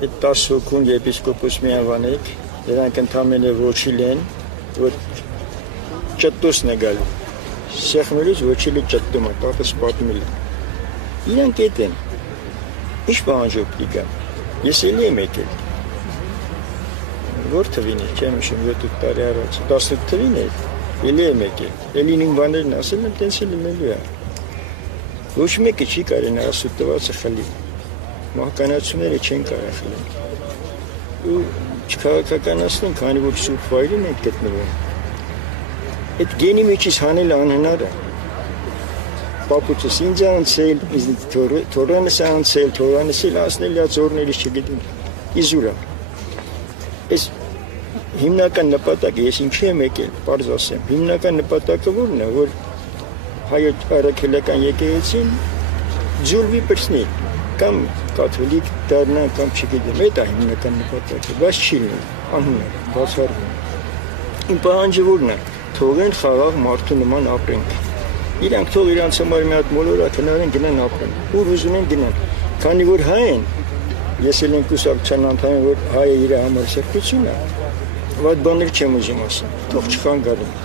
Այդ 10 հոգուն եպիսկոպոս միավանեք, դրանք ընդամենը ոչիլ են, որ ճտտոսն է գալու։ Սեղմելուց ոչիլը ճտտում է, տակս պատմել է։ Իրանք էդ են, ինչ պահանջոք դիկա, ես էլի եմ եկել։ Որ թվին է, չեմ իշում 7 տարի առաջ, 18 թվին է, էլի եմ եկել, էլի նույն բաներն ասել եմ, տենց էլ լինելու է։ Ոչ մեկը չի կարեն ասուտ տվածը խլի, մահկանացումները չեն կարա խլեն։ Ու չքաղաքականացնեն, քանի որ սուրբ վայրին ենք գտնվում։ Այդ գենի մեջից հանել անհնար է։ Պապուծս ինձ է անցել, թորանս է անցել, թորանս էլ ասնել է ծորներից չգիտում, իզուր է։ Այս հիմնական նպատակը, ես ինչի եմ եկել, պարզ ասեմ, հիմնական նպատակը որն է, որ հայոց առաքելական եկեղեցին ձուլվի պրսնի, կամ կաթոլիկ դառնա, կամ չգիտեմ, այդ է հիմնական նպատակը, բայց չի լինի, անհուն է, բացառվում։ Իմ պահանջը որն է, թողեն խաղաղ մարդու նման ապրենք։ Իրանք թող իրանց համար մի հատ մոլորակ հնարեն գնան ապրեն, ուր ուզում են գնան, քանի որ հայ են, ես էլ եմ կուսակցության անդամ եմ, որ հայը իր համար սրբություն է, այդ բաներ չեմ ուզում ասեմ, թող չխանգարեն։